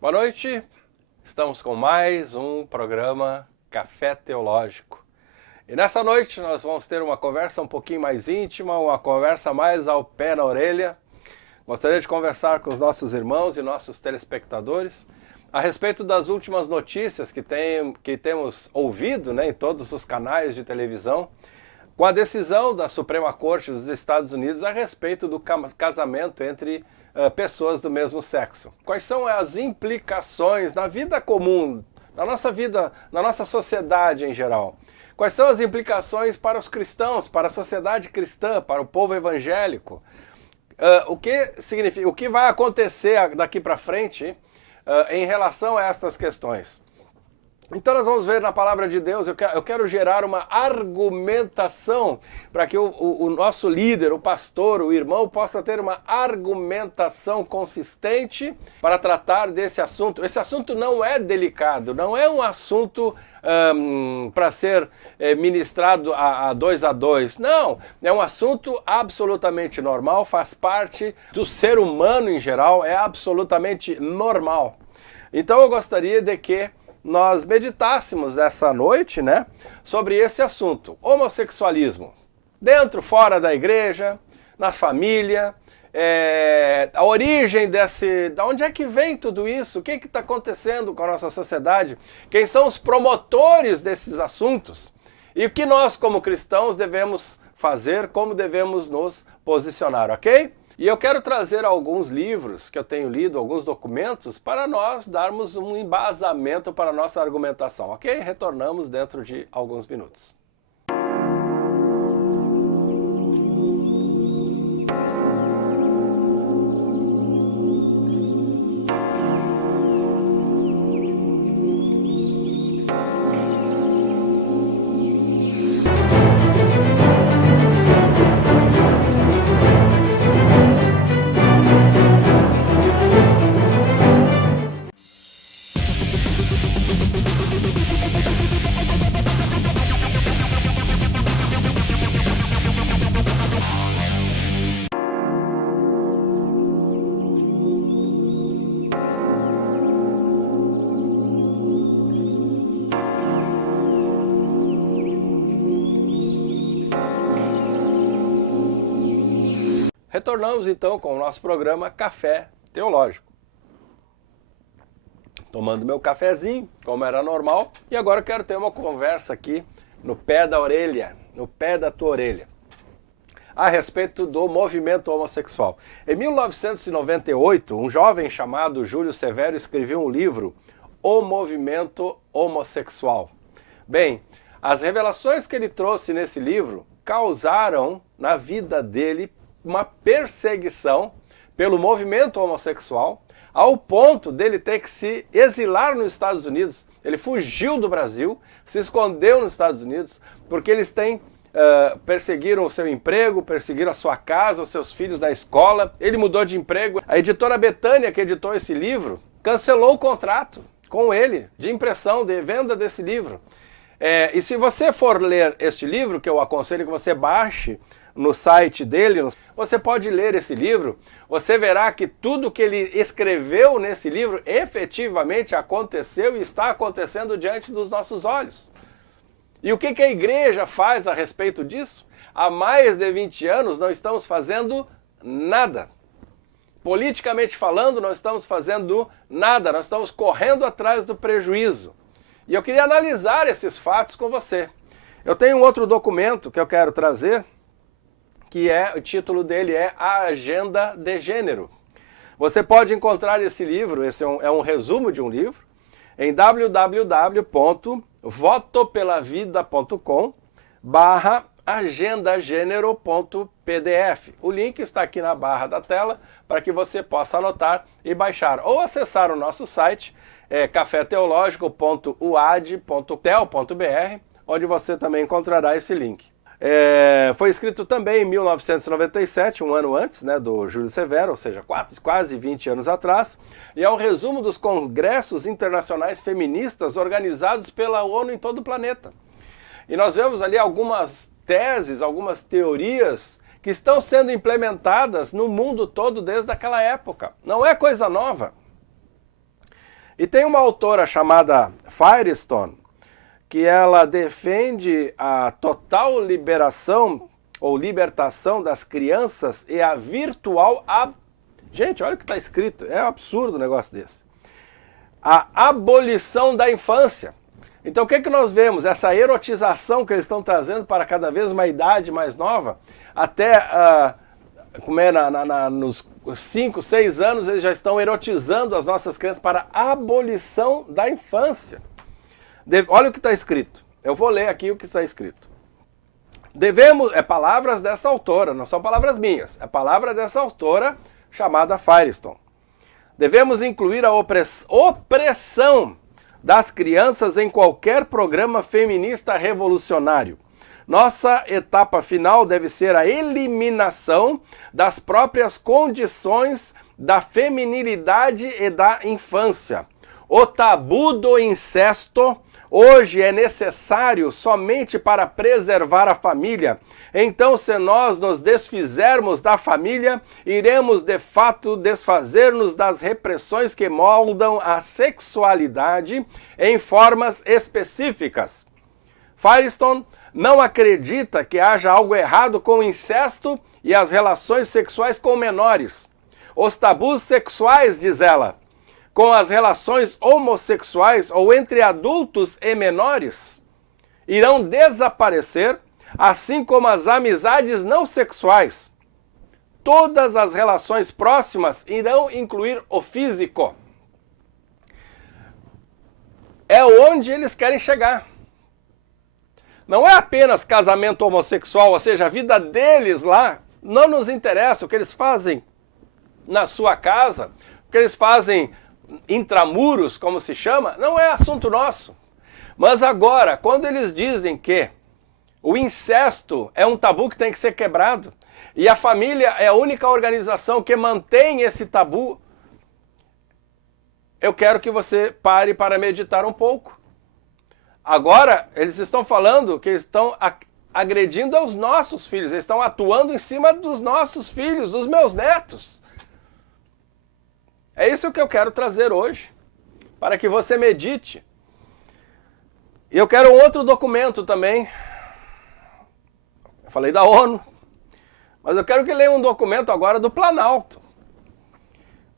Boa noite, estamos com mais um programa Café Teológico. E nessa noite nós vamos ter uma conversa um pouquinho mais íntima, uma conversa mais ao pé na orelha. Gostaria de conversar com os nossos irmãos e nossos telespectadores a respeito das últimas notícias que temos ouvido, em todos os canais de televisão, com a decisão da Suprema Corte dos Estados Unidos a respeito do casamento entre pessoas do mesmo sexo. Quais são as implicações na vida comum, na nossa vida, na nossa sociedade em geral? Quais são as implicações para os cristãos, para a sociedade cristã, para o povo evangélico? O que significa, o que vai acontecer daqui para frente em relação a estas questões? Então nós vamos ver na palavra de Deus, eu quero gerar uma argumentação para que o nosso líder, o pastor, o irmão possa ter uma argumentação consistente para tratar desse assunto. Esse assunto não é delicado, não é um assunto para ser ministrado a dois, não, é um assunto absolutamente normal, faz parte do ser humano em geral, é absolutamente normal. Então eu gostaria de que nós meditássemos nessa noite, sobre esse assunto, homossexualismo, dentro, fora da igreja, na família, a origem da onde é que vem tudo isso, o que está acontecendo com a nossa sociedade, quem são os promotores desses assuntos e o que nós como cristãos devemos fazer, como devemos nos posicionar, ok? E eu quero trazer alguns livros que eu tenho lido, alguns documentos, para nós darmos um embasamento para a nossa argumentação, ok? Retornamos dentro de alguns minutos. Retornamos então com o nosso programa Café Teológico. Tomando meu cafezinho, como era normal, e agora eu quero ter uma conversa aqui no pé da orelha, no pé da tua orelha, a respeito do movimento homossexual. Em 1998, um jovem chamado Júlio Severo escreveu um livro, O Movimento Homossexual. Bem, as revelações que ele trouxe nesse livro causaram na vida dele uma perseguição pelo movimento homossexual, ao ponto dele ter que se exilar nos Estados Unidos. Ele fugiu do Brasil, se escondeu nos Estados Unidos, porque eles perseguiram o seu emprego, perseguiram a sua casa, os seus filhos da escola. Ele mudou de emprego. A editora Betânia, que editou esse livro, cancelou o contrato com ele de impressão, de venda desse livro. E se você for ler este livro, que eu aconselho que você baixe no site dele, você pode ler esse livro, você verá que tudo que ele escreveu nesse livro efetivamente aconteceu e está acontecendo diante dos nossos olhos. E o que a igreja faz a respeito disso? Há mais de 20 anos não estamos fazendo nada. Politicamente falando, não estamos fazendo nada, nós estamos correndo atrás do prejuízo. E eu queria analisar esses fatos com você. Eu tenho um outro documento que eu quero trazer, que o título dele é A Agenda de Gênero. Você pode encontrar esse livro, esse é um resumo de um livro, em www.votopelavida.com/agendagênero.pdf. O link está aqui na barra da tela para que você possa anotar e baixar. Ou acessar o nosso site, cafeteológico.uad.tel.br, onde você também encontrará esse link. Foi escrito também em 1997, um ano antes do Júlio Severo, ou seja, quase 20 anos atrás, e é um resumo dos congressos internacionais feministas organizados pela ONU em todo o planeta. E nós vemos ali algumas teses, algumas teorias que estão sendo implementadas no mundo todo desde aquela época. Não é coisa nova. E tem uma autora chamada Firestone, que ela defende a total liberação ou libertação das crianças e a virtual... Gente, olha o que está escrito, é um absurdo um negócio desse. A abolição da infância. Então o que nós vemos? Essa erotização que eles estão trazendo para cada vez uma idade mais nova, até nos 5, 6 anos eles já estão erotizando as nossas crianças para a abolição da infância. Olha o que está escrito. Eu vou ler aqui o que está escrito. Palavras dessa autora, não são palavras minhas, é palavra dessa autora chamada Firestone. Devemos incluir a opressão das crianças em qualquer programa feminista revolucionário. Nossa etapa final deve ser a eliminação das próprias condições da feminilidade e da infância. O tabu do incesto hoje é necessário somente para preservar a família. Então, se nós nos desfizermos da família, iremos de fato desfazer-nos das repressões que moldam a sexualidade em formas específicas. Firestone não acredita que haja algo errado com o incesto e as relações sexuais com menores. Os tabus sexuais, diz ela, com as relações homossexuais ou entre adultos e menores, irão desaparecer, assim como as amizades não sexuais. Todas as relações próximas irão incluir o físico. É onde eles querem chegar. Não é apenas casamento homossexual, ou seja, a vida deles lá não nos interessa. O que eles fazem na sua casa, o que eles fazem intramuros, como se chama, não é assunto nosso. Mas agora, quando eles dizem que o incesto é um tabu que tem que ser quebrado, e a família é a única organização que mantém esse tabu, eu quero que você pare para meditar um pouco. Agora, eles estão falando que estão agredindo aos nossos filhos, eles estão atuando em cima dos nossos filhos, dos meus netos. É isso que eu quero trazer hoje, para que você medite. E eu quero um outro documento também. Eu falei da ONU, mas eu quero que leia um documento agora do Planalto.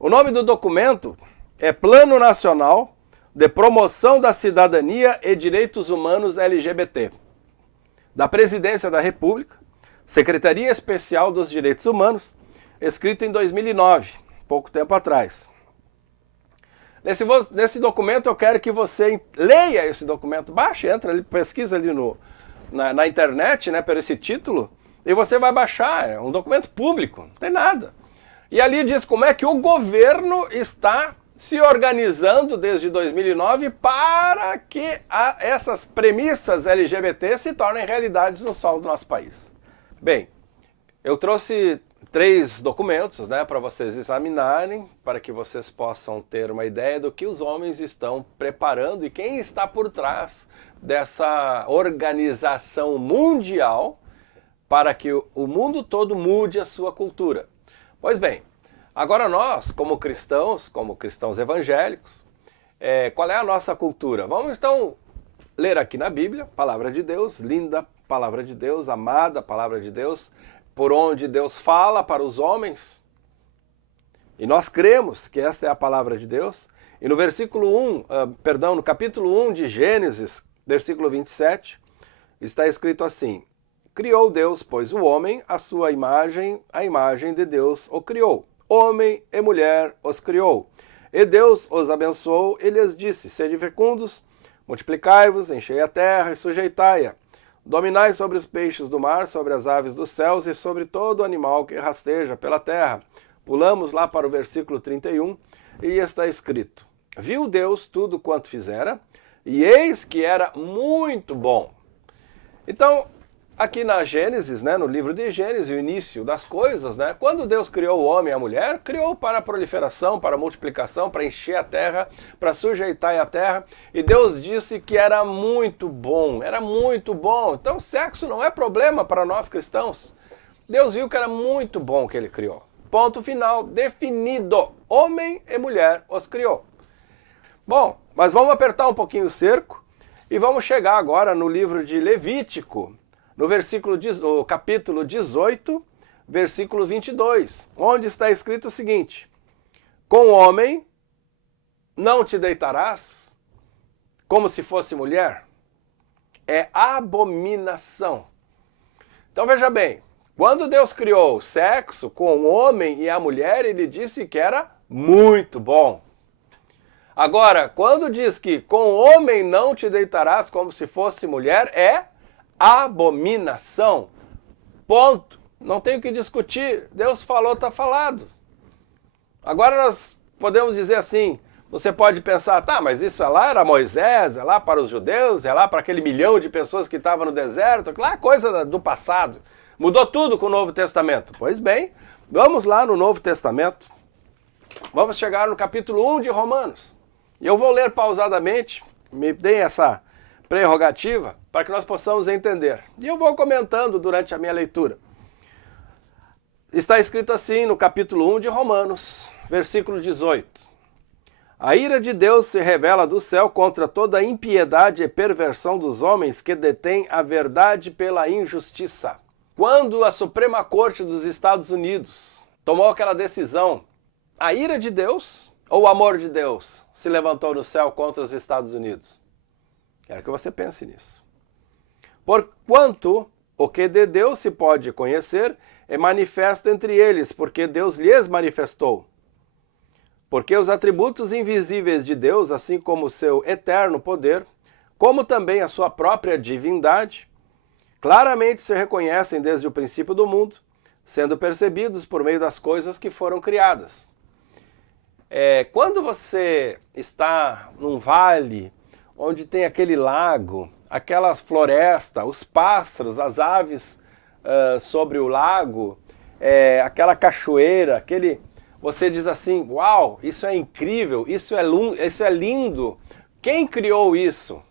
O nome do documento é Plano Nacional de Promoção da Cidadania e Direitos Humanos LGBT, da Presidência da República, Secretaria Especial dos Direitos Humanos, escrito em 2009, pouco tempo atrás. Nesse documento eu quero que você leia esse documento, baixe, entra ali, pesquisa ali na internet, né, por esse título, e você vai baixar, é um documento público, não tem nada. E ali diz como é que o governo está se organizando desde 2009 para que essas premissas LGBT se tornem realidades no solo do nosso país. Bem, eu trouxe 3 documentos, né, para vocês examinarem, para que vocês possam ter uma ideia do que os homens estão preparando e quem está por trás dessa organização mundial para que o mundo todo mude a sua cultura. Pois bem, agora nós, como cristãos evangélicos, qual é a nossa cultura? Vamos então ler aqui na Bíblia, Palavra de Deus, linda Palavra de Deus, amada Palavra de Deus, por onde Deus fala para os homens. E nós cremos que esta é a Palavra de Deus. E no no capítulo 1 de Gênesis, versículo 27, está escrito assim: criou Deus, pois, o homem, a sua imagem, a imagem de Deus o criou. Homem e mulher os criou. E Deus os abençoou e lhes disse: sede fecundos, multiplicai-vos, enchei a terra e sujeitai-a. Dominai sobre os peixes do mar, sobre as aves dos céus e sobre todo animal que rasteja pela terra. Pulamos lá para o versículo 31 e está escrito: viu Deus tudo quanto fizera, e eis que era muito bom. Então, aqui na Gênesis, né, no livro de Gênesis, o início das coisas, né, quando Deus criou o homem e a mulher, criou para a proliferação, para a multiplicação, para encher a terra, para sujeitar a terra, e Deus disse que era muito bom, era muito bom. Então sexo não é problema para nós cristãos. Deus viu que era muito bom o que ele criou. Ponto final, definido. Homem e mulher os criou. Bom, mas vamos apertar um pouquinho o cerco e vamos chegar agora no livro de Levítico, no capítulo 18, versículo 22, onde está escrito o seguinte: com o homem não te deitarás como se fosse mulher. É abominação. Então veja bem, quando Deus criou o sexo com o homem e a mulher, ele disse que era muito bom. Agora, quando diz que com o homem não te deitarás como se fosse mulher, é abominação. Ponto. Não tem o que discutir. Deus falou, está falado. Agora nós podemos dizer assim, você pode pensar, tá, mas isso lá era Moisés, é lá para os judeus, é lá para aquele milhão de pessoas que estavam no deserto, lá coisa do passado. Mudou tudo com o Novo Testamento. Pois bem, vamos lá no Novo Testamento. Vamos chegar no capítulo 1 de Romanos. E eu vou ler pausadamente, me deem essa prerrogativa, para que nós possamos entender. E eu vou comentando durante a minha leitura. Está escrito assim no capítulo 1 de Romanos, versículo 18. A ira de Deus se revela do céu contra toda a impiedade e perversão dos homens que detêm a verdade pela injustiça. Quando a Suprema Corte dos Estados Unidos tomou aquela decisão, a ira de Deus ou o amor de Deus se levantou no céu contra os Estados Unidos? Quero que você pense nisso. Porquanto o que de Deus se pode conhecer é manifesto entre eles, porque Deus lhes manifestou. Porque os atributos invisíveis de Deus, assim como o seu eterno poder, como também a sua própria divindade, claramente se reconhecem desde o princípio do mundo, sendo percebidos por meio das coisas que foram criadas. Quando você está num vale, onde tem aquele lago, aquelas florestas, os pássaros, as aves sobre o lago, aquela cachoeira, você diz assim, uau, isso é incrível, isso é lindo. Quem criou isso?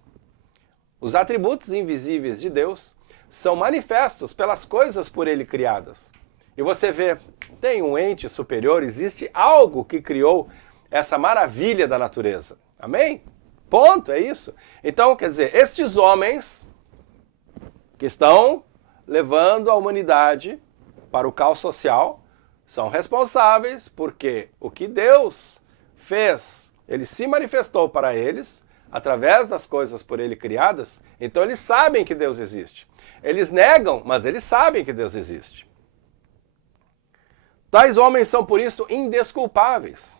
Os atributos invisíveis de Deus são manifestos pelas coisas por ele criadas. E você vê, tem um ente superior, existe algo que criou essa maravilha da natureza. Amém? Ponto, é isso. Então, quer dizer, estes homens que estão levando a humanidade para o caos social são responsáveis porque o que Deus fez, ele se manifestou para eles através das coisas por ele criadas, então eles sabem que Deus existe. Eles negam, mas eles sabem que Deus existe. Tais homens são por isso indesculpáveis,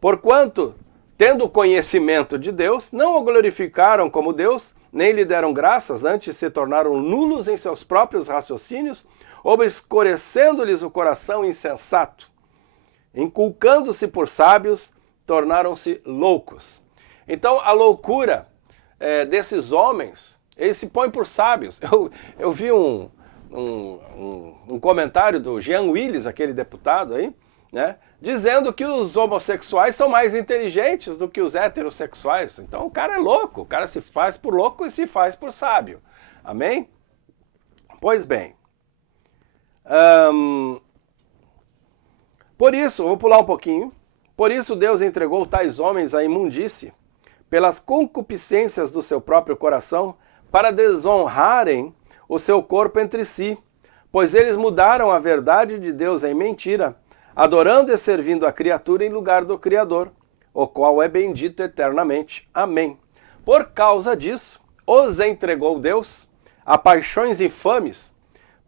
porquanto, tendo conhecimento de Deus, não o glorificaram como Deus, nem lhe deram graças, antes se tornaram nulos em seus próprios raciocínios, obscurecendo-lhes o coração insensato. Inculcando-se por sábios, tornaram-se loucos. Então, a loucura desses homens, eles se põem por sábios. Eu vi um comentário do Jean Willis, aquele deputado aí, né, dizendo que os homossexuais são mais inteligentes do que os heterossexuais. Então, o cara é louco, o cara se faz por louco e se faz por sábio. Amém? Pois bem. Por isso, vou pular um pouquinho, por isso Deus entregou tais homens à imundície, pelas concupiscências do seu próprio coração, para desonrarem o seu corpo entre si, pois eles mudaram a verdade de Deus em mentira, adorando e servindo a criatura em lugar do Criador, o qual é bendito eternamente. Amém. Por causa disso, os entregou Deus a paixões infames,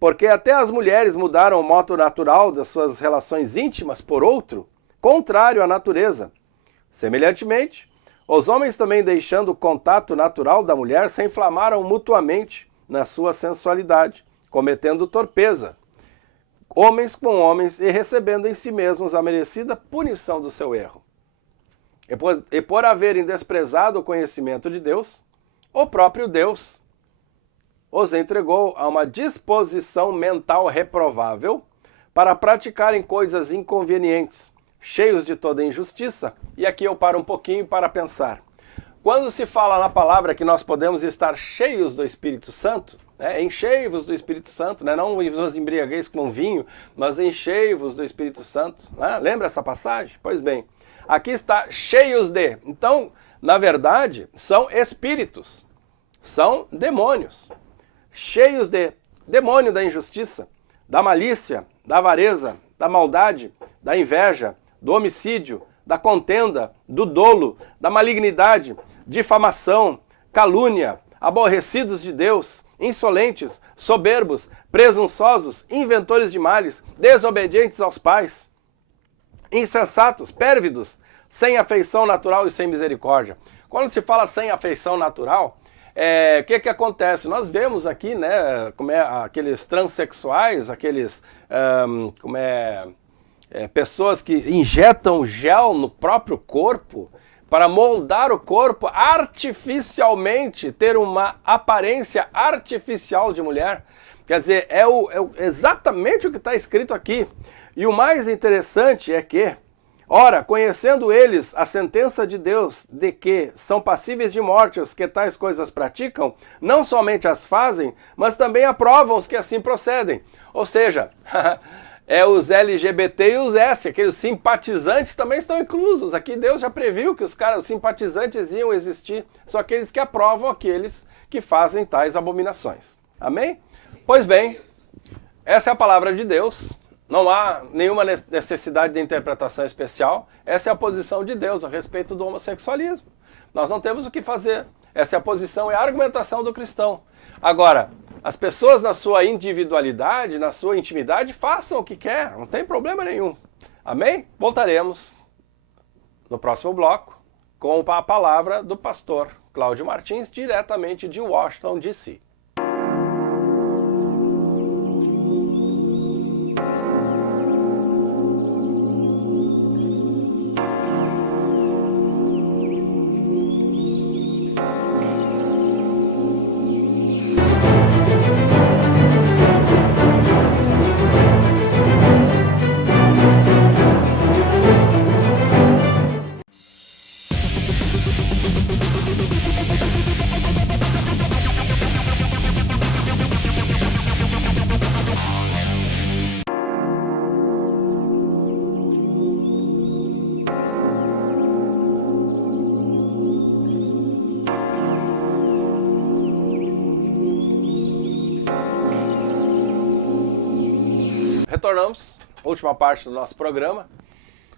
porque até as mulheres mudaram o modo natural das suas relações íntimas por outro, contrário à natureza. Semelhantemente, os homens também, deixando o contato natural da mulher, se inflamaram mutuamente na sua sensualidade, cometendo torpeza, homens com homens, e recebendo em si mesmos a merecida punição do seu erro. E por haverem desprezado o conhecimento de Deus, o próprio Deus os entregou a uma disposição mental reprovável para praticarem coisas inconvenientes, cheios de toda injustiça. E aqui eu paro um pouquinho para pensar. Quando se fala na palavra que nós podemos estar cheios do Espírito Santo, enchei-vos do Espírito Santo, não vos embriagueis com vinho, mas enchei-vos do Espírito Santo. Lembra essa passagem? Pois bem, Aqui está cheios de. Então, na verdade, são espíritos, são demônios, cheios de demônio da injustiça, da malícia, da avareza, da maldade, da inveja, do homicídio, da contenda, do dolo, da malignidade, difamação, calúnia, aborrecidos de Deus, insolentes, soberbos, presunçosos, inventores de males, desobedientes aos pais, insensatos, pérvidos, sem afeição natural e sem misericórdia. Quando se fala sem afeição natural, o que acontece? Nós vemos aqui, né, aqueles transexuais, aqueles pessoas que injetam gel no próprio corpo para moldar o corpo artificialmente, ter uma aparência artificial de mulher. Quer dizer, exatamente o que está escrito aqui. E o mais interessante é que, ora, conhecendo eles a sentença de Deus de que são passíveis de morte os que tais coisas praticam, não somente as fazem, mas também aprovam os que assim procedem. Ou seja, os LGBT e os S, aqueles simpatizantes também estão inclusos. Aqui Deus já previu que os simpatizantes iam existir, são aqueles que aprovam aqueles que fazem tais abominações. Amém? Pois bem, essa é a palavra de Deus. Não há nenhuma necessidade de interpretação especial. Essa é a posição de Deus a respeito do homossexualismo. Nós não temos o que fazer. Essa é a posição e a argumentação do cristão. Agora, as pessoas na sua individualidade, na sua intimidade, façam o que quer, não tem problema nenhum. Amém? Voltaremos no próximo bloco com a palavra do pastor Cláudio Martins, diretamente de Washington, D.C. Retornamos, última parte do nosso programa,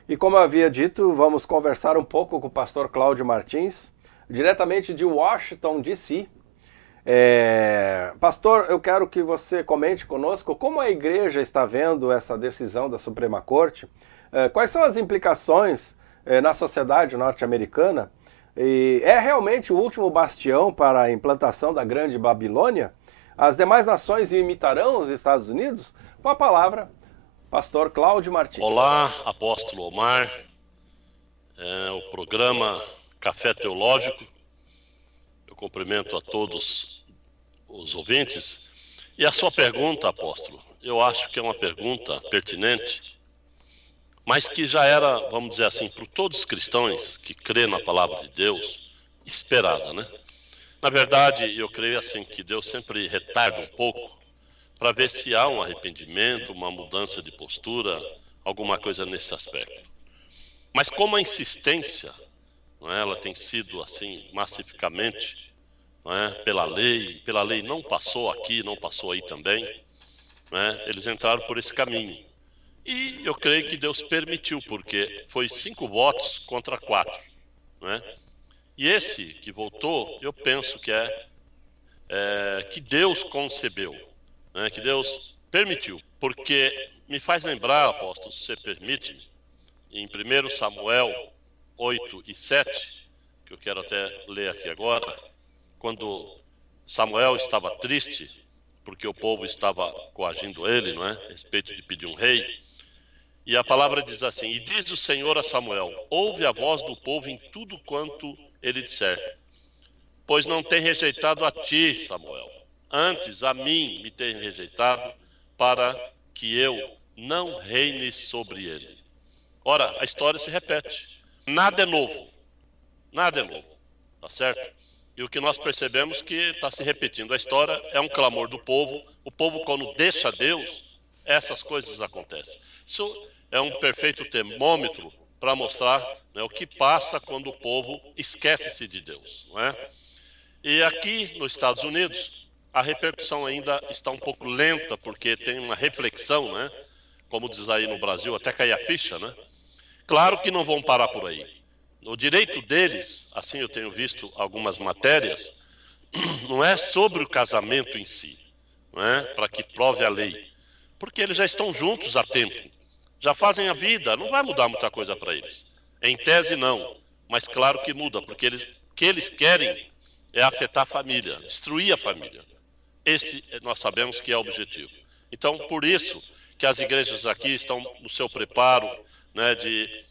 e como eu havia dito, vamos conversar um pouco com o pastor Cláudio Martins, diretamente de Washington, D.C. Pastor, eu quero que você comente conosco como a igreja está vendo essa decisão da Suprema Corte, quais são as implicações na sociedade norte-americana, e é realmente o último bastião para a implantação da Grande Babilônia? As demais nações imitarão os Estados Unidos? Com a palavra, pastor Cláudio Martins. Olá, apóstolo Omar, o programa Café Teológico. Eu cumprimento a todos os ouvintes. E a sua pergunta, apóstolo, eu acho que é uma pergunta pertinente, mas que já era, vamos dizer assim, para todos os cristãos que crêem na palavra de Deus, esperada, né? Na verdade, eu creio assim que Deus sempre retarda um pouco para ver se há um arrependimento, uma mudança de postura, alguma coisa nesse aspecto. Mas como a insistência, não é, ela tem sido assim massificamente, não é, pela lei não passou aqui, não passou aí também, não é, eles entraram por esse caminho. E eu creio que Deus permitiu, porque foi 5 votos contra 4, não é? E esse que voltou, eu penso que que Deus concebeu, né, que Deus permitiu, porque me faz lembrar, apóstolo, se você permite, em 1 Samuel 8 e 7, que eu quero até ler aqui agora, quando Samuel estava triste, porque o povo estava coagindo ele, não é, a respeito de pedir um rei, e a palavra diz assim: e diz o Senhor a Samuel, ouve a voz do povo em tudo quanto ele disser, pois não tem rejeitado a ti, Samuel, antes a mim me tem rejeitado, para que eu não reine sobre ele. Ora, a história se repete. Nada é novo. Nada é novo. Tá certo? E o que nós percebemos que está se repetindo. A história é um clamor do povo. O povo, quando deixa Deus, essas coisas acontecem. Isso é um perfeito termômetro para mostrar, né, o que passa quando o povo esquece-se de Deus, não é? E aqui nos Estados Unidos, a repercussão ainda está um pouco lenta, porque tem uma reflexão, né? Como diz aí no Brasil, até cair a ficha, né? Claro que não vão parar por aí. O direito deles, assim eu tenho visto algumas matérias, não é sobre o casamento em si, não é? Para que prove a lei. Porque eles já estão juntos há tempo. Já fazem a vida, não vai mudar muita coisa para eles. Em tese, não. Mas claro que muda, porque o que eles querem é afetar a família, destruir a família. Este nós sabemos que é o objetivo. Então, por isso que as igrejas aqui estão no seu preparo, né, de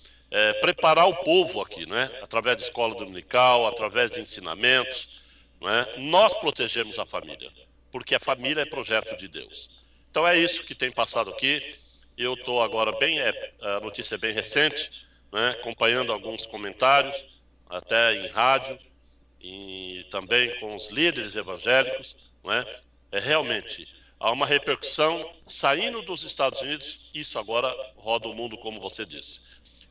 preparar o povo aqui, né, através de escola dominical, através de ensinamentos. Né? Nós protegemos a família, porque a família é projeto de Deus. Então é isso que tem passado aqui. Eu estou agora a notícia é bem recente, né, acompanhando alguns comentários, até em rádio, e também com os líderes evangélicos, né? Realmente, há uma repercussão saindo dos Estados Unidos, isso agora roda o mundo, como você disse.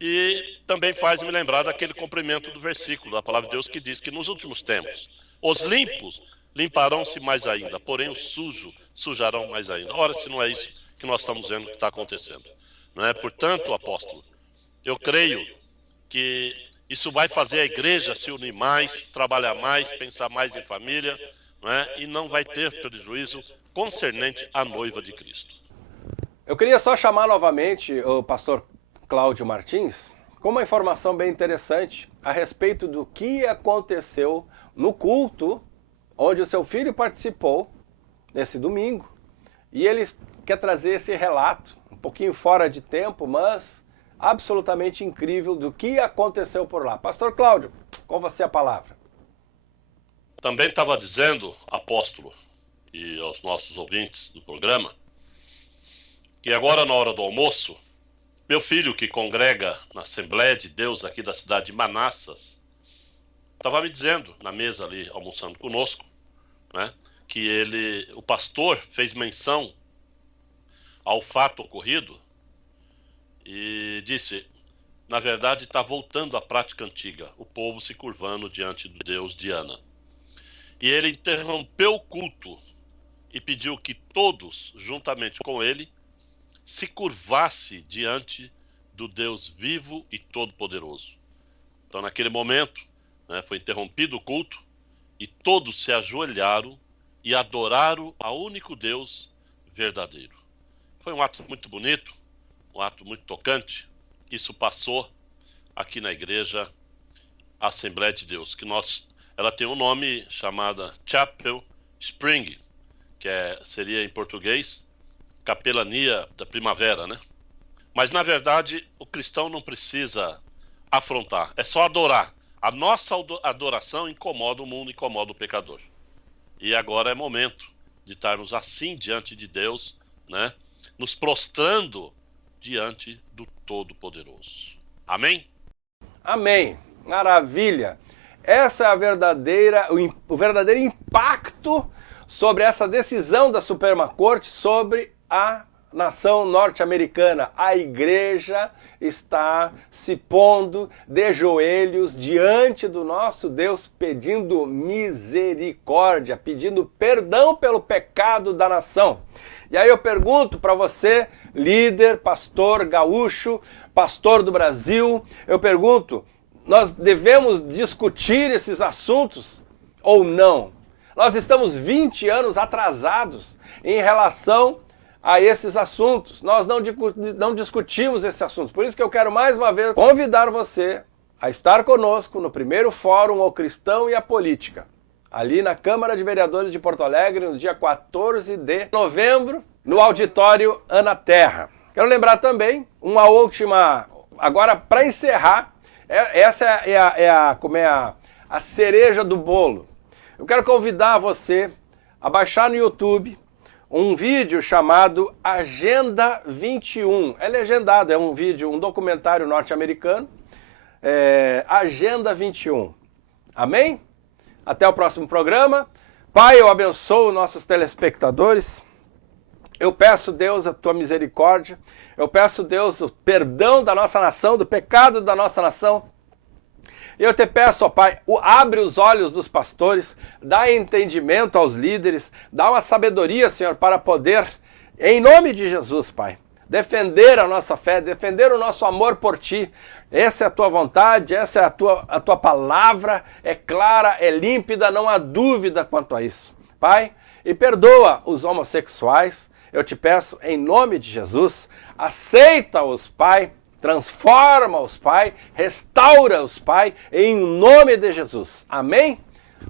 E também faz me lembrar daquele cumprimento do versículo da palavra de Deus que diz que nos últimos tempos, os limpos limparão-se mais ainda, porém os sujos sujarão mais ainda. Ora, se não é isso que nós estamos vendo que está acontecendo. Não é? Portanto, apóstolo, eu creio que isso vai fazer a igreja se unir mais, trabalhar mais, pensar mais em família, não é? E não vai ter prejuízo concernente à noiva de Cristo. Eu queria só chamar novamente o pastor Cláudio Martins com uma informação bem interessante a respeito do que aconteceu no culto onde o seu filho participou nesse domingo. E ele quer trazer esse relato, um pouquinho fora de tempo, mas absolutamente incrível do que aconteceu por lá. Pastor Cláudio, com você a palavra. Também estava dizendo, apóstolo, e aos nossos ouvintes do programa, que agora na hora do almoço, meu filho que congrega na Assembleia de Deus aqui da cidade de Manassas, estava me dizendo, na mesa ali, almoçando conosco, né, que o pastor fez menção ao fato ocorrido e disse, na verdade está voltando à prática antiga, o povo se curvando diante do Deus Diana. E ele interrompeu o culto e pediu que todos, juntamente com ele, se curvasse diante do Deus vivo e todo-poderoso. Então, naquele momento, né, foi interrompido o culto e todos se ajoelharam e adoraram ao único Deus verdadeiro. Foi um ato muito bonito, um ato muito tocante. Isso passou aqui na igreja Assembleia de Deus, que ela tem um nome chamada Chapel Spring, que seria em português Capelania da Primavera, né? Mas na verdade o cristão não precisa afrontar, é só adorar. A nossa adoração incomoda o mundo, incomoda o pecador. E agora é momento de estarmos assim diante de Deus, né? Nos prostrando diante do Todo-Poderoso. Amém? Amém. Maravilha. Essa é o verdadeiro impacto sobre essa decisão da Suprema Corte sobre a nação norte-americana. A igreja está se pondo de joelhos diante do nosso Deus, pedindo misericórdia, pedindo perdão pelo pecado da nação. E aí eu pergunto para você, líder, pastor gaúcho, pastor do Brasil, eu pergunto, nós devemos discutir esses assuntos ou não? Nós estamos 20 anos atrasados em relação a esses assuntos. Nós não discutimos esses assuntos. Por isso que eu quero mais uma vez convidar você a estar conosco no primeiro Fórum O Cristão e a Política, ali na Câmara de Vereadores de Porto Alegre, no dia 14 de novembro, no auditório Ana Terra. Quero lembrar também uma última, agora para encerrar, essa é a cereja do bolo. Eu quero convidar você a baixar no YouTube um vídeo chamado Agenda 21. É legendado, é um vídeo, um documentário norte-americano, Agenda 21. Amém? Até o próximo programa. Pai, eu abençoo nossos telespectadores. Eu peço, Deus, a tua misericórdia. Eu peço, Deus, o perdão da nossa nação, do pecado da nossa nação. E eu te peço, ó Pai, abre os olhos dos pastores, dá entendimento aos líderes, dá uma sabedoria, Senhor, para poder, em nome de Jesus, Pai, defender a nossa fé, defender o nosso amor por Ti. Essa é a Tua vontade, essa é a tua palavra, é clara, é límpida, não há dúvida quanto a isso. Pai, e perdoa os homossexuais, eu te peço, em nome de Jesus, aceita-os, Pai, transforma-os, Pai, restaura-os, Pai, em nome de Jesus. Amém?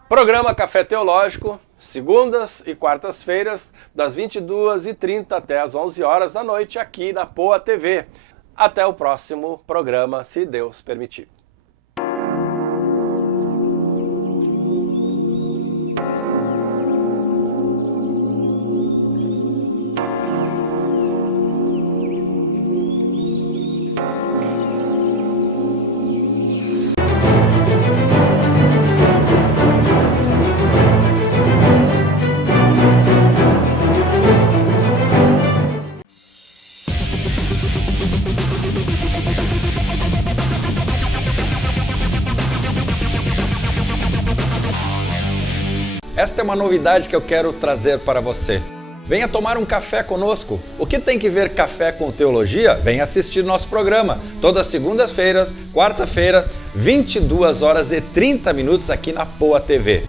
Programa Café Teológico, segundas e quartas-feiras, das 22h30 até as 11 horas da noite, aqui na Poa TV. Até o próximo programa, se Deus permitir. Esta é uma novidade que eu quero trazer para você. Venha tomar um café conosco. O que tem que ver café com teologia? Venha assistir nosso programa. Todas as segundas-feiras, quarta-feira, 22h30 aqui na Poa TV.